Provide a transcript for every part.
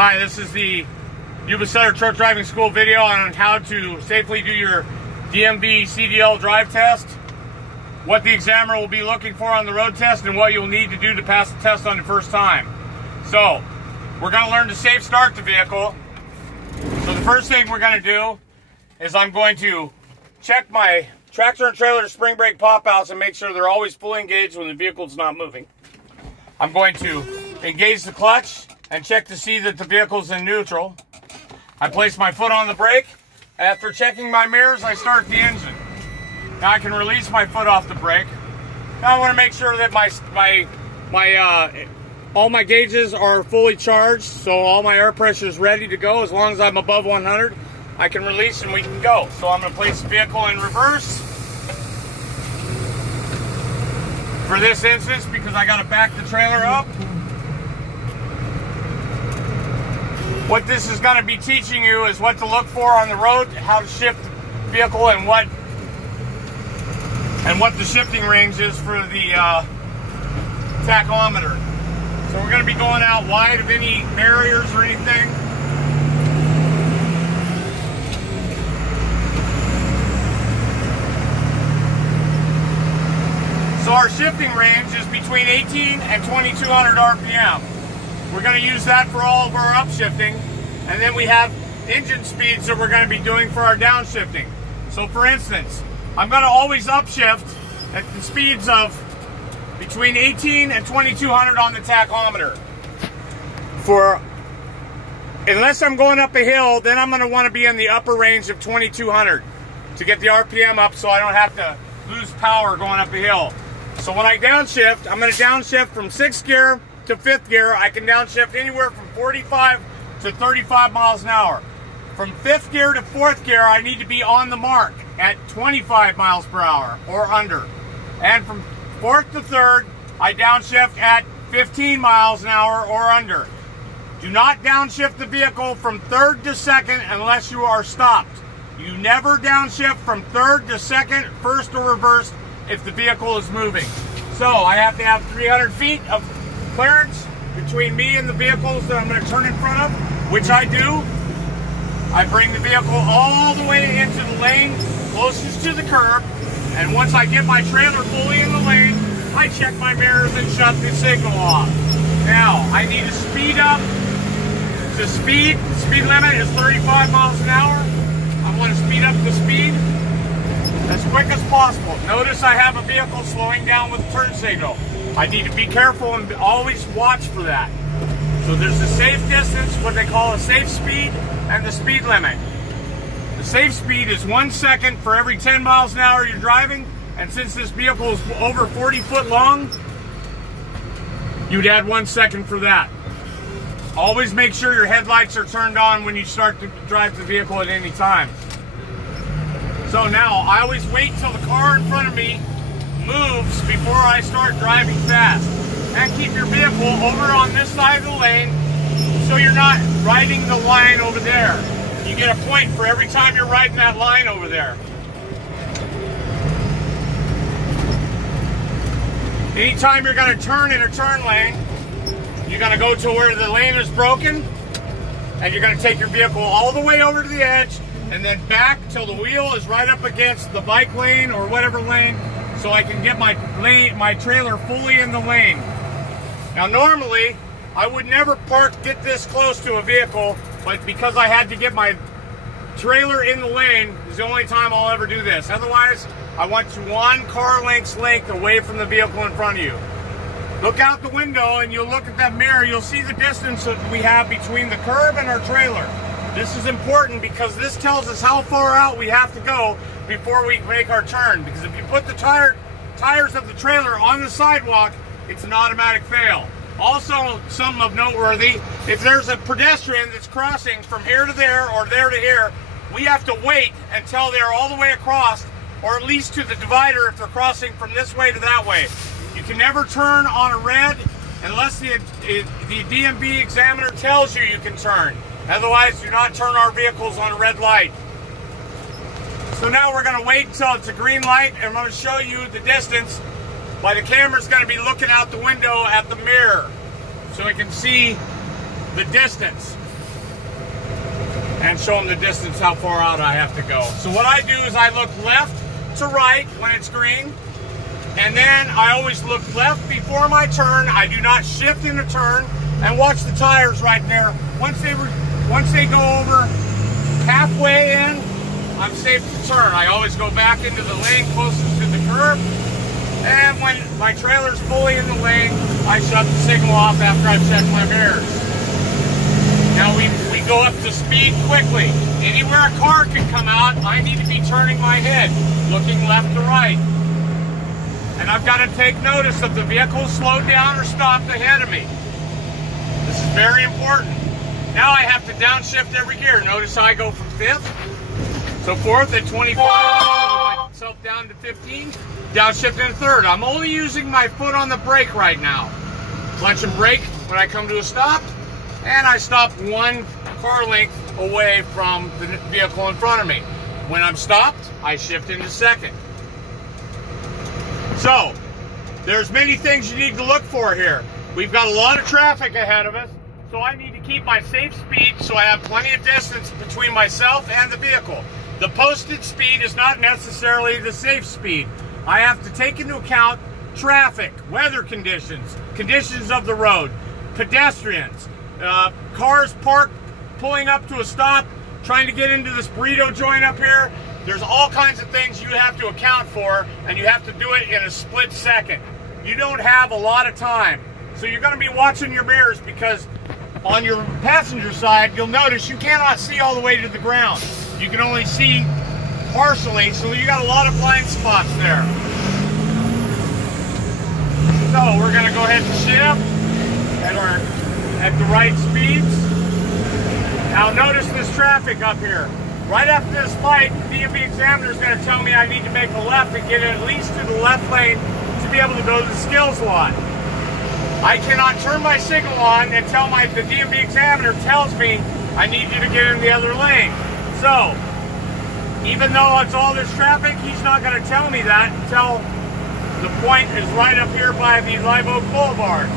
Hi, this is the Yuba Sutter Truck Driving School video on how to safely do your DMV CDL drive test, what the examiner will be looking for on the road test, and what you'll need to do to pass the test on the first time. So, we're going to learn to safe start the vehicle. So the first thing we're going to do is I'm going to check my tractor and trailer spring brake pop-outs and make sure they're always fully engaged when the vehicle's not moving. I'm going to engage the clutch and check to see that the vehicle's in neutral. I place my foot on the brake. After checking my mirrors, I start the engine. Now I can release my foot off the brake. Now I want to make sure that all my gauges are fully charged, so all my air pressure is ready to go. As long as I'm above 100, I can release and we can go. So I'm going to place the vehicle in reverse for this instance because I got to back the trailer up. What this is going to be teaching you is what to look for on the road, how to shift the vehicle, and what the shifting range is for the tachometer. So we're going to be going out wide of any barriers or anything. So our shifting range is between 18 and 2200 RPM. We're going to use that for all of our upshifting, and then we have engine speeds that we're going to be doing for our downshifting. So for instance, I'm going to always upshift at the speeds of between 18 and 2200 on the tachometer. Unless I'm going up a hill, then I'm going to want to be in the upper range of 2200 to get the RPM up so I don't have to lose power going up a hill. So when I downshift, I'm going to downshift from 6th gear to 5th gear. I can downshift anywhere from 45 to 35 miles an hour. From 5th gear to 4th gear, I need to be on the mark at 25 miles per hour or under. And from 4th to 3rd, I downshift at 15 miles an hour or under. Do not downshift the vehicle from 3rd to 2nd unless you are stopped. You never downshift from 3rd to 2nd, 1st or reversed if the vehicle is moving. So I have to have 300 feet of clearance between me and the vehicles that I'm going to turn in front of, which I do. I bring the vehicle all the way into the lane closest to the curb, and once I get my trailer fully in the lane, I check my mirrors and shut the signal off. Now, I need to speed up. The speed limit is 35 miles an hour. I want to speed up the speed as quick as possible. Notice I have a vehicle slowing down with a turn signal. I need to be careful and always watch for that. So there's a safe distance, what they call a safe speed, and the speed limit. The safe speed is 1 second for every 10 miles an hour you're driving, and since this vehicle is over 40 foot long, you'd add 1 second for that. Always make sure your headlights are turned on when you start to drive the vehicle at any time. So now, I always wait till the car in front of me moves before I start driving fast. And keep your vehicle over on this side of the lane so you're not riding the line over there. You get a point for every time you're riding that line over there. Anytime you're going to turn in a turn lane, you're going to go to where the lane is broken, and you're going to take your vehicle all the way over to the edge and then back till the wheel is right up against the bike lane or whatever lane, so I can get my trailer fully in the lane. Now normally, I would never get this close to a vehicle, but because I had to get my trailer in the lane, is the only time I'll ever do this. Otherwise, I want you 1 car length's length away from the vehicle in front of you. Look out the window and you'll look at that mirror, you'll see the distance that we have between the curb and our trailer. This is important because this tells us how far out we have to go before we make our turn. Because if you put the tires of the trailer on the sidewalk, it's an automatic fail. Also, something of noteworthy, if there's a pedestrian that's crossing from here to there or there to here, we have to wait until they're all the way across, or at least to the divider if they're crossing from this way to that way. You can never turn on a red unless the DMV examiner tells you you can turn. Otherwise, do not turn our vehicles on a red light. So now we're going to wait until it's a green light, and I'm going to show you the distance. But the camera's going to be looking out the window at the mirror so we can see the distance. and show them the distance, how far out I have to go. So what I do is I look left to right when it's green, and then I always look left before my turn. I do not shift in the turn, and watch the tires right there. Once they go over halfway in, I'm safe to turn. I always go back into the lane closest to the curb, and when my trailer's fully in the lane, I shut the signal off after I've checked my mirrors. Now we go up to speed quickly. Anywhere a car can come out, I need to be turning my head, looking left to right. And I've got to take notice if the vehicle slowed down or stopped ahead of me. This is very important. Now I have to downshift every gear. Notice how I go from 5th to 4th at 25, slow myself down to 15, downshift in 3rd. I'm only using my foot on the brake right now. Luncheon break when I come to a stop, and I stop 1 car length away from the vehicle in front of me. When I'm stopped, I shift into 2nd. So, there's many things you need to look for here. We've got a lot of traffic ahead of us, so I need to keep my safe speed so I have plenty of distance between myself and the vehicle. The posted speed is not necessarily the safe speed. I have to take into account traffic, weather conditions, conditions of the road, pedestrians, cars parked, pulling up to a stop, trying to get into this burrito joint up here. There's all kinds of things you have to account for, and you have to do it in a split second. You don't have a lot of time. So you're going to be watching your mirrors, because on your passenger side, you'll notice you cannot see all the way to the ground. You can only see partially, so you got a lot of blind spots there. So we're going to go ahead and shift at the right speeds. Now notice this traffic up here. Right after this light, the DMV examiner is going to tell me I need to make a left and get at least to the left lane to be able to go to the skills lot. I cannot turn my signal on until the DMV examiner tells me I need you to get in the other lane. So, even though it's all this traffic, he's not going to tell me that until the point is right up here by the Live Oak Boulevard.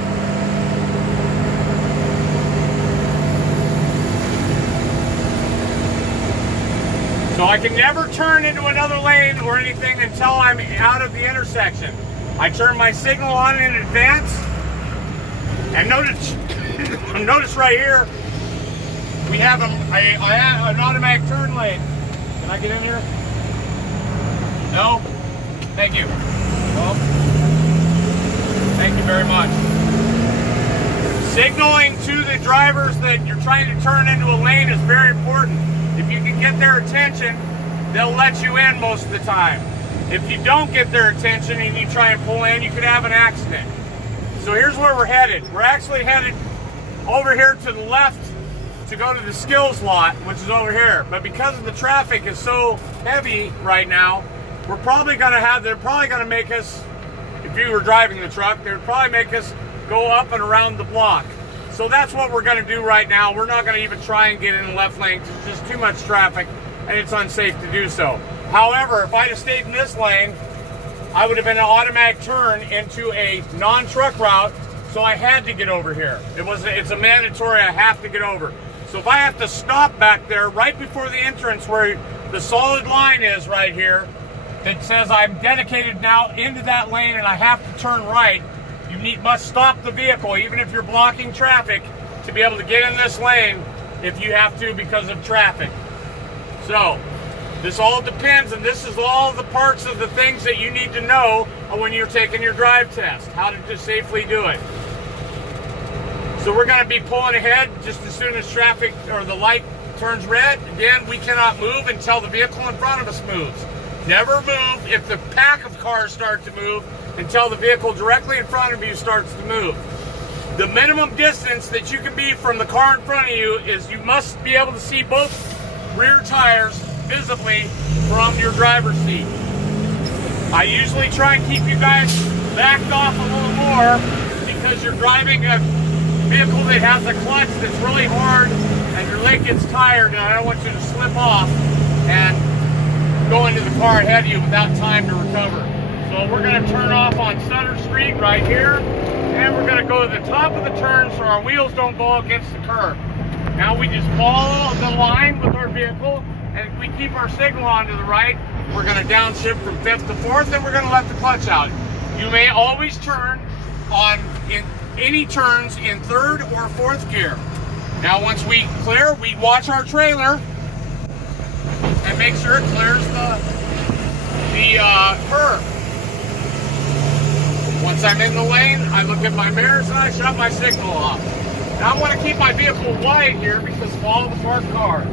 So I can never turn into another lane or anything until I'm out of the intersection. I turn my signal on in advance, and notice right here, we have an automatic turn lane. Can I get in here? No? Thank you. Well, thank you very much. Signaling to the drivers that you're trying to turn into a lane is very important. If you can get their attention, they'll let you in most of the time. If you don't get their attention and you try and pull in, you could have an accident. So here's where we're headed. We're actually headed over here to the left to go to the skills lot, which is over here. But because of the traffic is so heavy right now, they're probably going to make us, if you were driving the truck, they would probably make us go up and around the block. So that's what we're going to do right now. We're not going to even try and get in the left lane because there's just too much traffic and it's unsafe to do so. However, if I'd have stayed in this lane, I would have been an automatic turn into a non-truck route, so I had to get over here. It's a mandatory, I have to get over. So if I have to stop back there right before the entrance where the solid line is right here that says I'm dedicated now into that lane and I have to turn right, you must stop the vehicle, even if you're blocking traffic, to be able to get in this lane if you have to because of traffic. So, this all depends, and this is all the parts of the things that you need to know when you're taking your drive test, how to just safely do it. So we're going to be pulling ahead just as soon as traffic or the light turns red. Again, we cannot move until the vehicle in front of us moves. Never move if the pack of cars start to move until the vehicle directly in front of you starts to move. The minimum distance that you can be from the car in front of you is you must be able to see both rear tires visibly from your driver's seat. I usually try and keep you guys backed off a little more because you're driving a vehicle that has a clutch that's really hard and your leg gets tired, and I don't want you to slip off and go into the car ahead of you without time to recover. So we're going to turn off on Sutter Street right here, and we're going to go to the top of the turn so our wheels don't go against the curb. Now we just follow the line with our vehicle, and if we keep our signal on to the right, we're going to downshift from 5th to 4th, and we're going to let the clutch out. You may always turn in any turns in 3rd or 4th gear. Now once we clear, we watch our trailer and make sure it clears the curb. Once I'm in the lane, I look at my mirrors and I shut my signal off. Now I want to keep my vehicle wide here because of all the parked cars.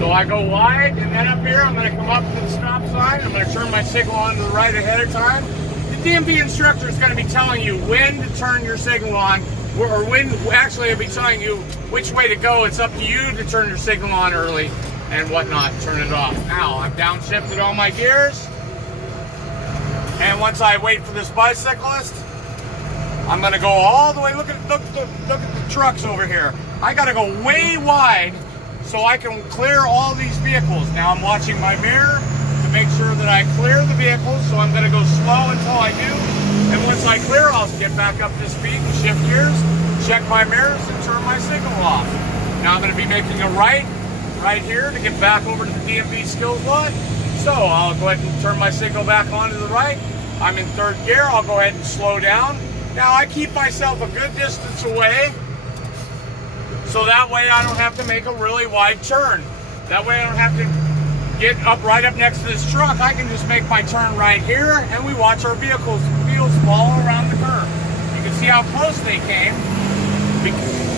So I go wide, and then up here I'm going to come up to the stop sign. I'm going to turn my signal on to the right ahead of time. The DMV instructor is going to be telling you when to turn your signal on, or when, actually I'll be telling you which way to go. It's up to you to turn your signal on early and whatnot, turn it off. Now I've downshifted all my gears, and once I wait for this bicyclist, I'm going to go all the way. Look at the trucks over here. I got to go way wide so I can clear all these vehicles. Now I'm watching my mirror to make sure that I clear the vehicles, so I'm going to go slow until I do. And once I clear, I'll get back up to speed and shift gears, check my mirrors, and turn my signal off. Now I'm going to be making a right here to get back over to the DMV skills lot. So I'll go ahead and turn my signal back on to the right. I'm in 3rd gear. I'll go ahead and slow down. Now I keep myself a good distance away, so that way I don't have to make a really wide turn. That way I don't have to get right up next to this truck. I can just make my turn right here, and we watch our wheels fall around the curve. You can see how close they came,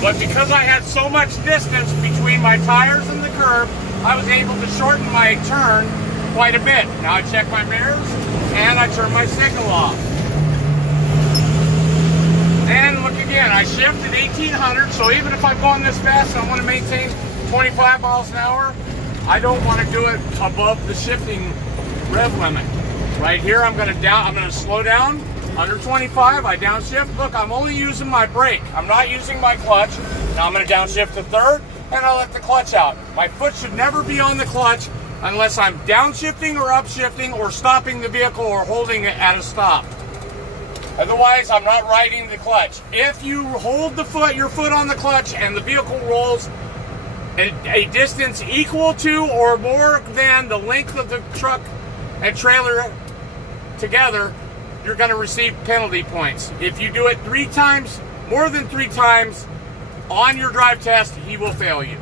but because I had so much distance between my tires and the curb, I was able to shorten my turn quite a bit. Now I check my mirrors, and I turn my signal off. And look again, I shift at 1800, so even if I'm going this fast and I want to maintain 25 miles an hour, I don't want to do it above the shifting rev limit. Right here, I'm going to slow down under 25. I downshift. Look, I'm only using my brake. I'm not using my clutch. Now I'm going to downshift to 3rd, and I'll let the clutch out. My foot should never be on the clutch unless I'm downshifting or upshifting or stopping the vehicle or holding it at a stop. Otherwise, I'm not riding the clutch. If you hold your foot on the clutch and the vehicle rolls a distance equal to or more than the length of the truck and trailer together, you're going to receive penalty points. If you do it 3 times, more than 3 times on your drive test, he will fail you.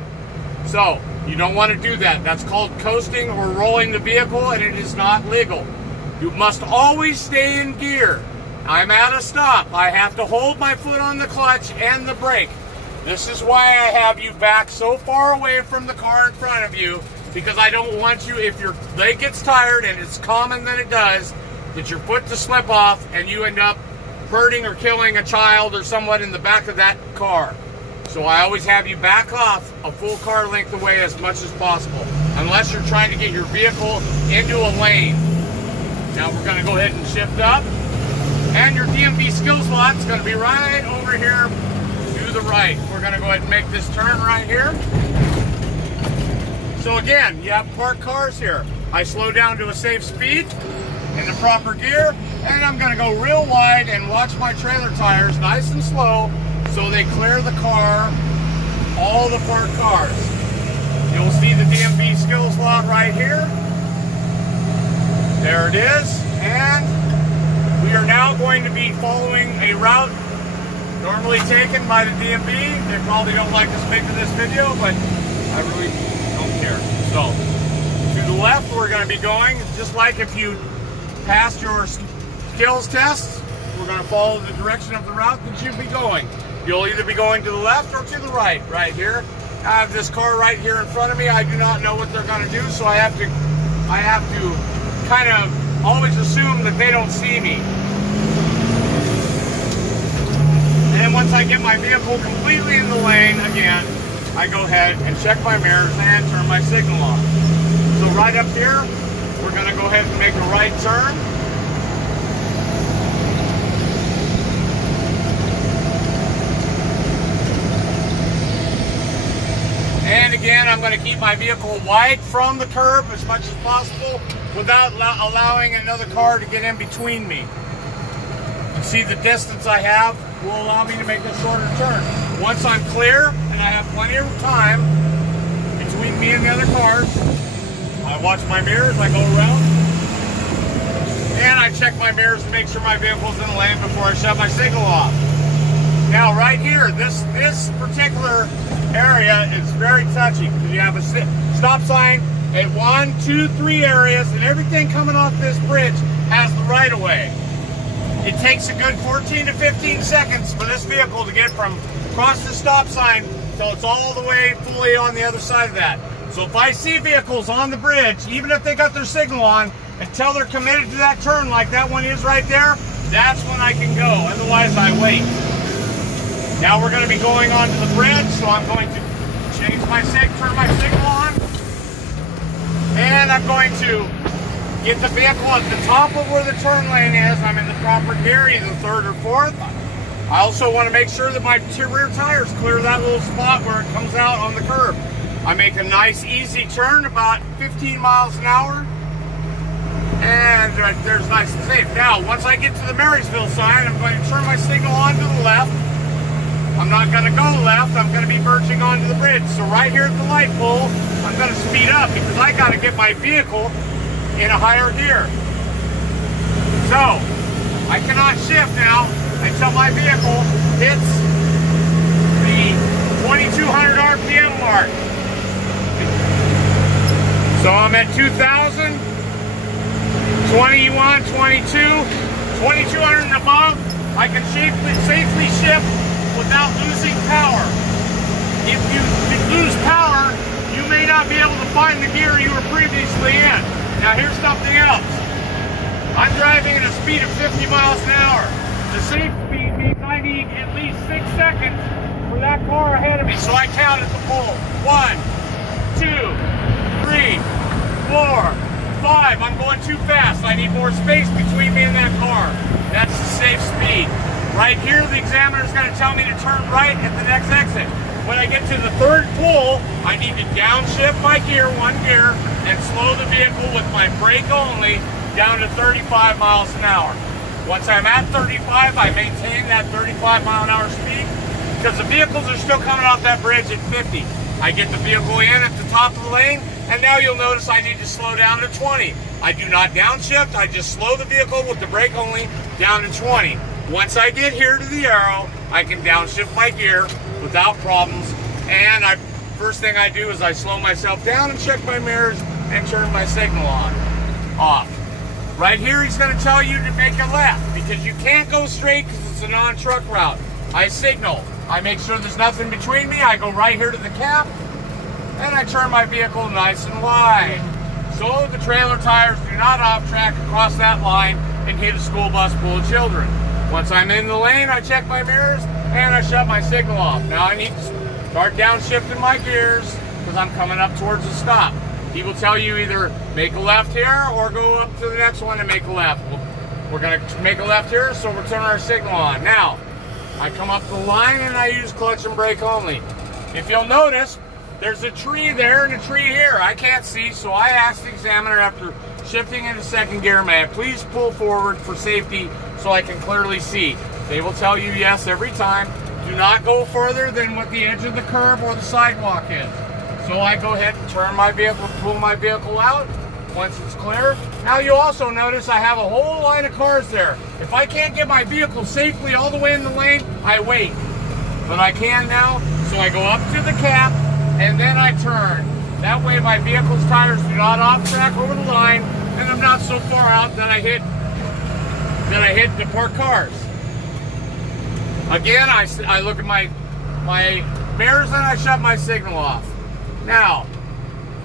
So, you don't want to do that. That's called coasting or rolling the vehicle, and it is not legal. You must always stay in gear. I'm at a stop. I have to hold my foot on the clutch and the brake. This is why I have you back so far away from the car in front of you, because I don't want you, if your leg gets tired, and it's common that it does, that your foot to slip off and you end up hurting or killing a child or someone in the back of that car. So I always have you back off a full car length away as much as possible, unless you're trying to get your vehicle into a lane. Now we're going to go ahead and shift up. And your DMV skills lot is going to be right over here to the right. We're going to go ahead and make this turn right here. So again, you have parked cars here. I slow down to a safe speed in the proper gear, and I'm going to go real wide and watch my trailer tires nice and slow so they clear the car, all the parked cars. You'll see the DMV skills lot right here. There it is. And we are now going to be following a route normally taken by the DMV. They probably don't like us making this video, but I really don't care. So, to the left, we're going to be going, just like if you passed your skills tests, we're going to follow the direction of the route that you'll be going. You'll either be going to the left or to the right, right here. I have this car right here in front of me. I do not know what they're going to do, so I have to kind of always assume that they don't see me. And once I get my vehicle completely in the lane again, I go ahead and check my mirrors and turn my signal off. So right up here, we're going to go ahead and make a right turn. And again, I'm going to keep my vehicle wide from the curb as much as possible without allowing another car to get in between me. You see the distance I have will allow me to make a shorter turn. Once I'm clear and I have plenty of time between me and the other cars, I watch my mirrors, I go around, and I check my mirrors to make sure my vehicle's in the lane before I shut my signal off. Now right here, this particular area is very touchy because you have a stop sign at 1, 2, 3 areas, and everything coming off this bridge has the right of way. It takes a good 14 to 15 seconds for this vehicle to get from across the stop sign till it's all the way fully on the other side of that. So if I see vehicles on the bridge, even if they got their signal on, until they're committed to that turn like that one is right there, that's when I can go. Otherwise I wait. Now we're going to be going onto the bridge, so I'm going to turn my signal on, and I'm going to get the vehicle at the top of where the turn lane is. I'm in the proper gear, either 3rd or 4th. I also want to make sure that my rear tires clear that little spot where it comes out on the curb. I make a nice easy turn about 15 miles an hour, and right there's nice and safe. Now once I get to the Marysville sign, I'm going to turn my signal on to the left. I'm not going to go left, I'm going to be merging onto the bridge. So right here at the light pole, I'm going to speed up because I got to get my vehicle in a higher gear. So, I cannot shift now until my vehicle hits the 2200 RPM mark. So I'm at 2000, 21, 22, 2200 and above. I can safely shift without losing power. If you lose power, you may not be able to find the gear you were previously in. Now here's something else. I'm driving at a speed of 50 miles an hour. The safe speed means I need at least 6 seconds for that car ahead of me. So I count at the pole. 1, 2, 3, 4, 5. I'm going too fast. I need more space between me and that car. That's the safe speed. Right here, the examiner is going to tell me to turn right at the next exit. When I get to the 3rd pull, I need to downshift my gear, 1 gear, and slow the vehicle with my brake only down to 35 miles an hour. Once I'm at 35, I maintain that 35 mile an hour speed because the vehicles are still coming off that bridge at 50. I get the vehicle in at the top of the lane, and now you'll notice I need to slow down to 20. I do not downshift, I just slow the vehicle with the brake only down to 20. Once I get here to the arrow, I can downshift my gear without problems, and first thing I do is I slow myself down and check my mirrors and turn my signal off. Right here, he's going to tell you to make a left because you can't go straight because it's a non-truck route. I signal. I make sure there's nothing between me. I go right here to the cap, and I turn my vehicle nice and wide. So the trailer tires do not off-track across that line and hit a school bus full of children. Once I'm in the lane, I check my mirrors, and I shut my signal off. Now I need to start downshifting my gears because I'm coming up towards the stop. He will tell you either make a left here or go up to the next one and make a left. We're going to make a left here, so we'll turn our signal on. Now, I come up the line and I use clutch and brake only. If you'll notice, there's a tree there and a tree here. I can't see, so I asked the examiner after shifting into 2nd gear, may I please pull forward for safety so I can clearly see. They will tell you yes every time. Do not go further than what the edge of the curb or the sidewalk is. So I go ahead and turn my vehicle, pull my vehicle out once it's clear. Now you also notice I have a whole line of cars there. If I can't get my vehicle safely all the way in the lane, I wait. But I can now, so I go up to the cap and then I turn. That way my vehicle's tires do not off-track over the line and I'm not so far out that I hit the parked cars. Again, I look at my mirrors and I shut my signal off. Now,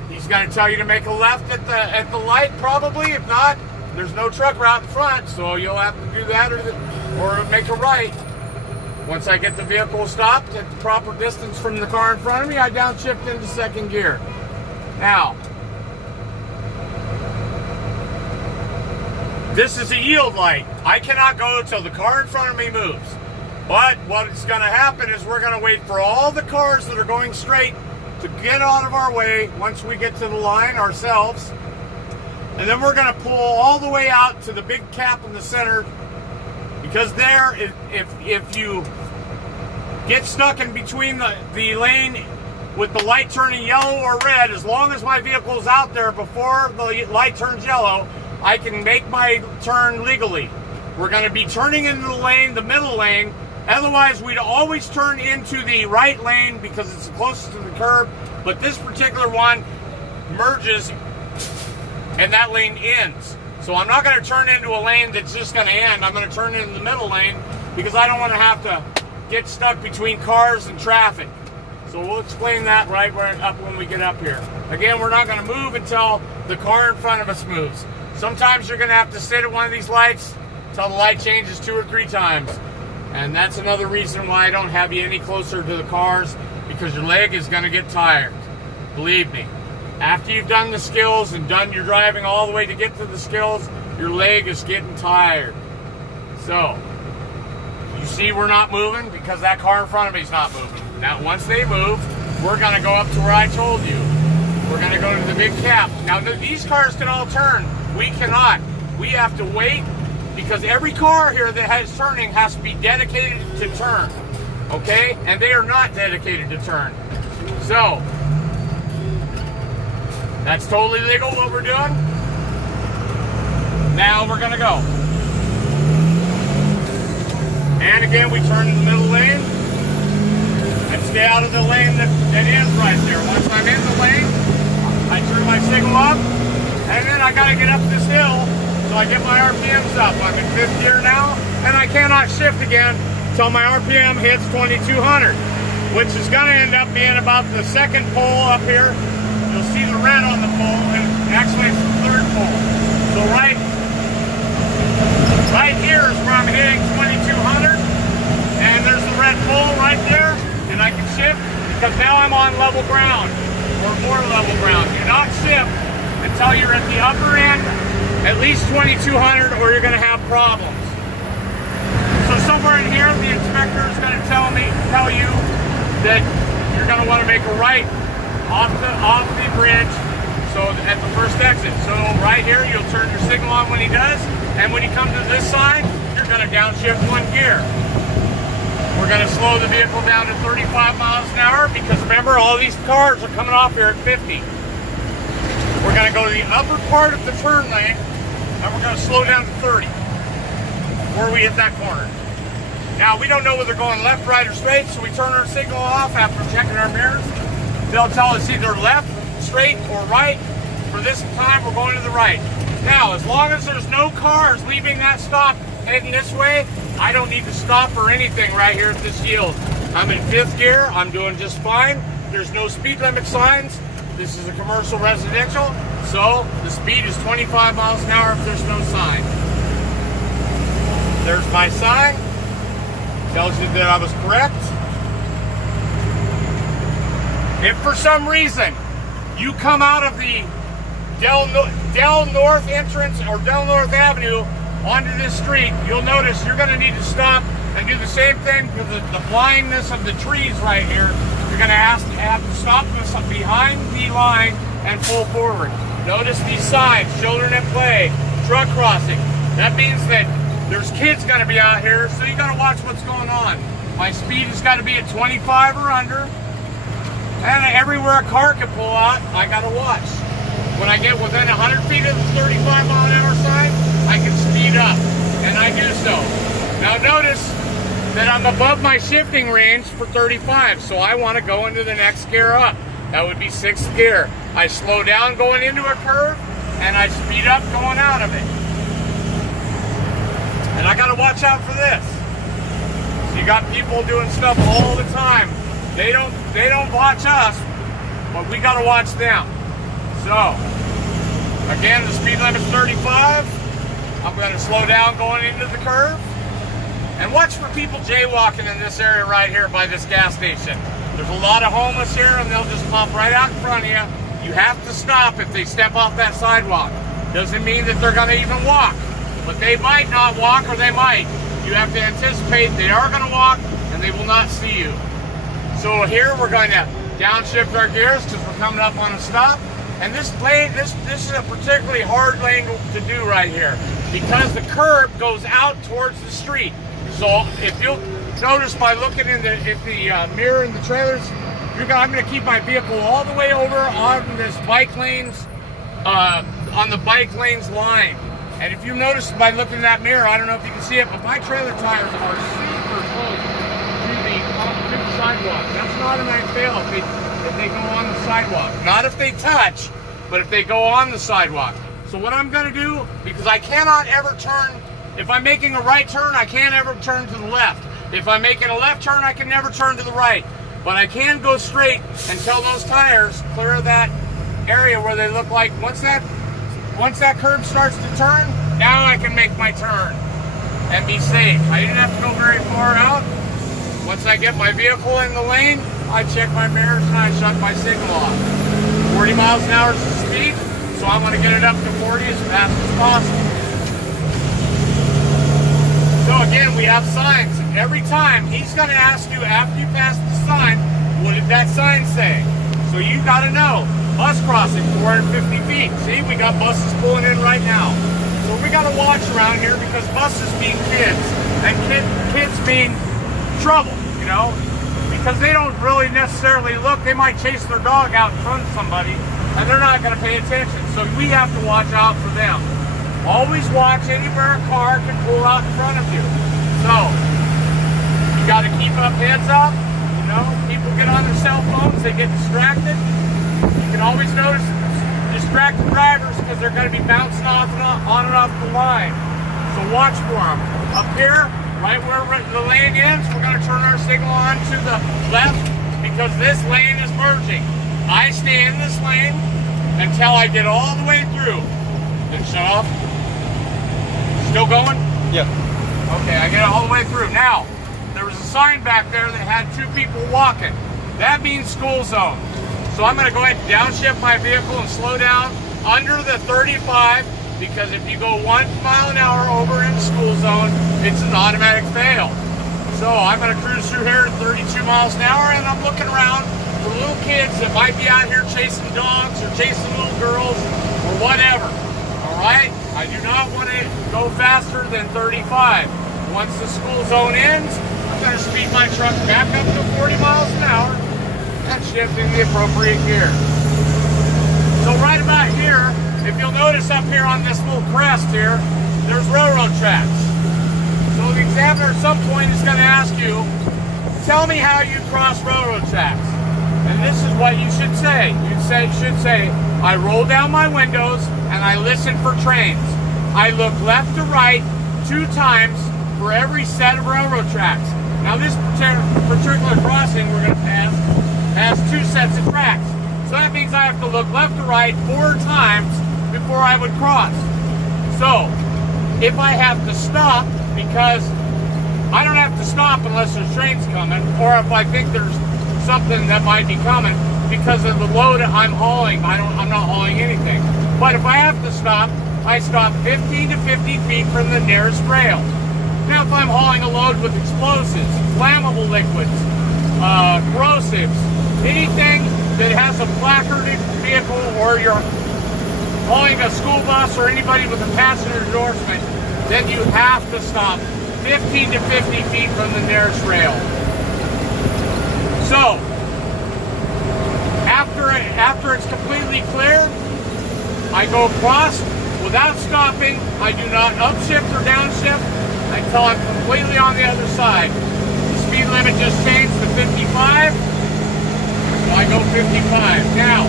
he's going to tell you to make a left at the light, probably. If not, there's no truck route in front, so you'll have to do that or make a right. Once I get the vehicle stopped at the proper distance from the car in front of me, I downshift into 2nd gear. Now, this is a yield light. I cannot go until the car in front of me moves. But what's going to happen is we're going to wait for all the cars that are going straight to get out of our way once we get to the line ourselves. And then we're going to pull all the way out to the big cap in the center, because there, if you get stuck in between the lane with the light turning yellow or red. As long as my vehicle is out there before the light turns yellow, I can make my turn legally. We're going to be turning into the lane, the middle lane. Otherwise, we'd always turn into the right lane because it's the closest to the curb. But this particular one merges and that lane ends. So I'm not going to turn into a lane that's just going to end. I'm going to turn into the middle lane because I don't want to have to get stuck between cars and traffic. So we'll explain that right up when we get up here. Again, we're not going to move until the car in front of us moves. Sometimes you're going to have to sit at one of these lights until the light changes 2 or 3 times. And that's another reason why I don't have you any closer to the cars, because your leg is going to get tired. Believe me. After you've done the skills and done your driving all the way to get to the skills, your leg is getting tired. So, you see we're not moving because that car in front of me is not moving. Now, once they move, we're going to go up to where I told you. We're going to go to the big cap. Now, these cars can all turn. We cannot. We have to wait because every car here that has turning has to be dedicated to turn. Okay? And they are not dedicated to turn. So, that's totally legal what we're doing. Now we're going to go. And again, we turn in the middle lane and stay out of the lane that ends right there. Once I'm in the lane, I turn my signal up, and then I got to get up this hill so I get my RPMs up. I'm in 5th gear now, and I cannot shift again until my RPM hits 2200, which is going to end up being about the 2nd pole up here. You'll see the red on the pole, and actually it's the 3rd pole. So right here is where I'm hitting 2200, and there's the red pole right there, and I can shift because now I'm on level ground, or more level ground. Do not shift until you're at the upper end, at least 2200, or you're going to have problems. So somewhere in here, the inspector is going to tell you that you're going to want to make a right off the bridge, so at the first exit. So right here, you'll turn your signal on when he does, and when you come to this side, you're going to downshift 1 gear. We're going to slow the vehicle down to 35 miles an hour because remember, all these cars are coming off here at 50. We're going to go to the upper part of the turn lane, and we're going to slow down to 30 before we hit that corner. Now, we don't know whether they're going left, right, or straight, so we turn our signal off after checking our mirrors. They'll tell us either left, straight, or right. For this time, we're going to the right. Now, as long as there's no cars leaving that stop heading this way, I don't need to stop or anything right here at this yield. I'm in 5th gear. I'm doing just fine. There's no speed limit signs. This is a commercial residential, so the speed is 25 miles an hour if there's no sign. There's my sign. Tells you that I was correct. If for some reason you come out of the Dell North entrance or Dell North Avenue onto this street, you'll notice you're going to need to stop and do the same thing because of the blindness of the trees right here. You're going to have to stop behind the line and pull forward. Notice these signs, children at play, truck crossing. That means that there's kids going to be out here, so you got to watch what's going on. My speed has got to be at 25 or under. And everywhere a car can pull out, I got to watch. When I get within 100 feet of the 35 mile an hour sign, I can speed up, and I do so. Now notice that I'm above my shifting range for 35, so I want to go into the next gear up. That would be 6th gear. I slow down going into a curve, and I speed up going out of it. And I got to watch out for this. So you got people doing stuff all the time. They don't watch us, but we got to watch them. So, again, the speed limit's 35. I'm going to slow down going into the curve. And watch for people jaywalking in this area right here by this gas station. There's a lot of homeless here, and they'll just pop right out in front of you. You have to stop if they step off that sidewalk. Doesn't mean that they're going to even walk, but they might not walk, or they might. You have to anticipate they are going to walk, and they will not see you. So here we're going to downshift our gears because we're coming up on a stop. And this lane, this is a particularly hard lane to do right here because the curb goes out towards the street. So if you'll notice by looking in the mirror in the trailers, I'm going to keep my vehicle all the way over on this bike lanes, on the bike lanes line. And if you notice by looking in that mirror, I don't know if you can see it, but my trailer tires are super close to the sidewalk. That's an automatic fail if they go on the sidewalk. Not if they touch, but if they go on the sidewalk. So what I'm going to do, because I cannot ever turn, if I'm making a right turn, I can't ever turn to the left. If I'm making a left turn, I can never turn to the right. But I can go straight until those tires clear that area where they look like, once that curb starts to turn, now I can make my turn and be safe. I didn't have to go very far out. Once I get my vehicle in the lane, I check my mirrors and I shut my signal off. 40 miles an hour is the speed, so I'm going to get it up to 40 as fast as possible. So again, we have signs. Every time, he's going to ask you after you pass the sign, what did that sign say? So you got to know. Bus crossing, 450 feet. See, we got buses pulling in right now. So we got to watch around here because buses mean kids. And kids mean trouble, you know? Because they don't really necessarily look. They might chase their dog out in front of somebody and they're not going to pay attention. So we have to watch out for them. Always watch anywhere a car can pull out in front of you. So, you got to keep up, heads up. You know, people get on their cell phones, they get distracted. You can always notice distracted drivers because they're going to be bouncing on and off the line. So watch for them. Up here, right where the lane ends, we're going to turn our signal on to the left because this lane is merging. I stay in this lane until I get all the way through. Then shut off. Still going? Yeah. Okay, I get it all the way through. Now, there was a sign back there that had 2 people walking. That means school zone. So I'm going to go ahead and downshift my vehicle and slow down under the 35 because if you go 1 mile an hour over in the school zone, it's an automatic fail. So I'm going to cruise through here at 32 miles an hour and I'm looking around for little kids that might be out here chasing dogs or chasing little girls or whatever. Alright? I do not want to go faster than 35. Once the school zone ends, I'm going to speed my truck back up to 40 miles an hour and shift in the appropriate gear. So right about here, if you'll notice up here on this little crest here, there's railroad tracks. So the examiner at some point is going to ask you, tell me how you cross railroad tracks. And this is what you should say. You should say, I roll down my windows and I listen for trains. I look left to right 2 times for every set of railroad tracks. Now this particular crossing we're going to pass has 2 sets of tracks. So that means I have to look left to right 4 times before I would cross. So if I have to stop, because I don't have to stop unless there's trains coming, or if I think there's something that might be coming, because of the load I'm hauling, I'm not hauling anything. But if I have to stop, I stop 15 to 50 feet from the nearest rail. Now if I'm hauling a load with explosives, flammable liquids, corrosives, anything that has a placarded vehicle, or you're hauling a school bus or anybody with a passenger endorsement, then you have to stop 15 to 50 feet from the nearest rail. So, after it's completely clear, I go across without stopping. I do not upshift or downshift until I'm completely on the other side. The speed limit just changed to 55, so I go 55. Now,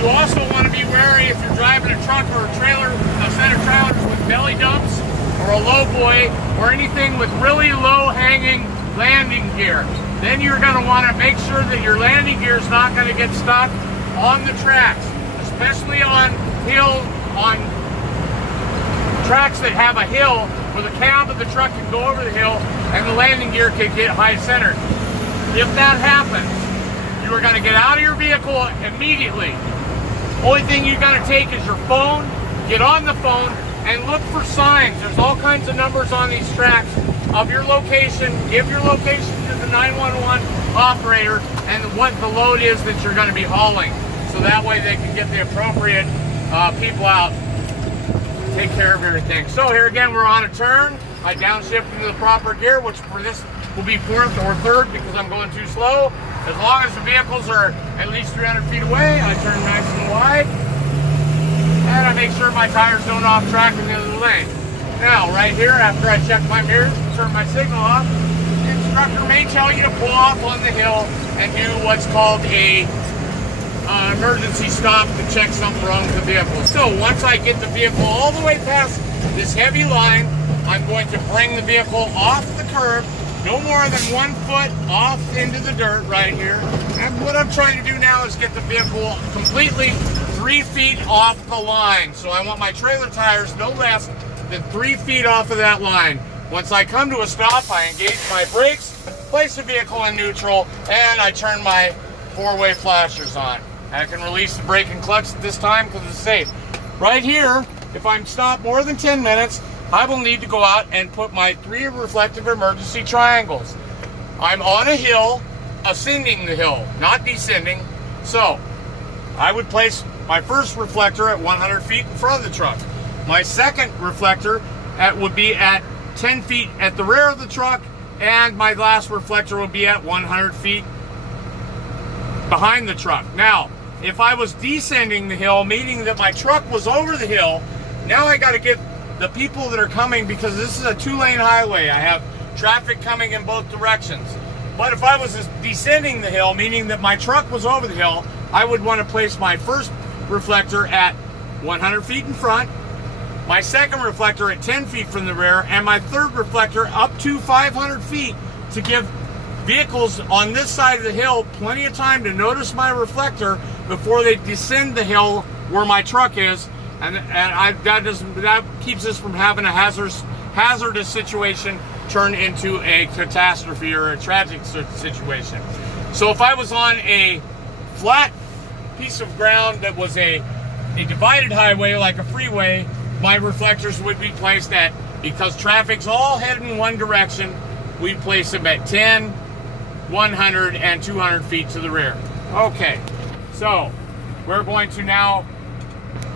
you also want to be wary if you're driving a truck or a trailer, a set of trailers with belly dumps or a low boy or anything with really low hanging landing gear. Then you're going to want to make sure that your landing gear is not going to get stuck on the tracks, especially on tracks that have a hill where the cab of the truck can go over the hill and the landing gear can get high centered. If that happens, you are going to get out of your vehicle immediately. Only thing you got to take is your phone, get on the phone, and look for signs. There's all kinds of numbers on these tracks of your location. Give your location to the 911 operator and what the load is that you're going to be hauling. So that way they can get the appropriate people out, take care of everything. So here again, we're on a turn. I downshift into the proper gear, which for this will be fourth or third because I'm going too slow. As long as the vehicles are at least 300 feet away, I turn nice and wide. And I make sure my tires don't off track in the other lane. Now, right here, after I check my mirrors and turn my signal off, the instructor may tell you to pull off on the hill and do what's called a emergency stop to check something wrong with the vehicle. So once I get the vehicle all the way past this heavy line, I'm going to bring the vehicle off the curb, no more than 1 foot off into the dirt right here. And what I'm trying to do now is get the vehicle completely 3 feet off the line. So I want my trailer tires no less than 3 feet off of that line. Once I come to a stop, I engage my brakes, place the vehicle in neutral, and I turn my four-way flashers on. I can release the brake and clutch at this time because it's safe. Right here, if I'm stopped more than 10 minutes, I will need to go out and put my 3 reflective emergency triangles. I'm on a hill, ascending the hill, not descending. So I would place my first reflector at 100 feet in front of the truck. My second reflector would be at 10 feet at the rear of the truck, and my last reflector would be at 100 feet behind the truck. Now, if I was descending the hill, meaning that my truck was over the hill, now I got to get the people that are coming, because this is a 2-lane highway. I have traffic coming in both directions. But if I was descending the hill, meaning that my truck was over the hill, I would want to place my first reflector at 100 feet in front, my second reflector at 10 feet from the rear, and my third reflector up to 500 feet to give vehicles on this side of the hill plenty of time to notice my reflector before they descend the hill where my truck is, and that keeps us from having a hazardous situation turn into a catastrophe or a tragic situation. So if I was on a flat piece of ground that was a divided highway like a freeway, my reflectors would be placed at, because traffic's all heading in one direction, we place them at 10, 100, and 200 feet to the rear. Okay, so we're going to now,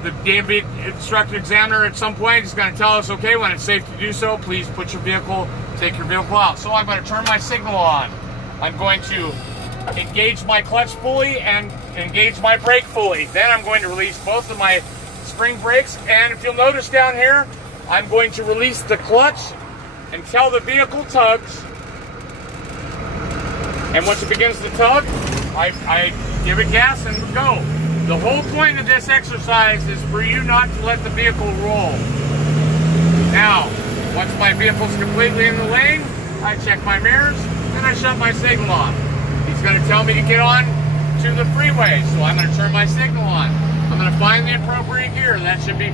the DMV instructor examiner at some point is going to tell us, okay, when it's safe to do so, please put your vehicle, take your vehicle out. So I'm going to turn my signal on. I'm going to engage my clutch fully and engage my brake fully. Then I'm going to release both of my spring brakes, and if you'll notice down here, I'm going to release the clutch until the vehicle tugs. And once it begins to tug, I give it gas and go. The whole point of this exercise is for you not to let the vehicle roll. Now, once my vehicle's completely in the lane, I check my mirrors and I shut my signal off. He's going to tell me to get on to the freeway, so I'm going to turn my signal on. I'm going to find the appropriate gear. That should be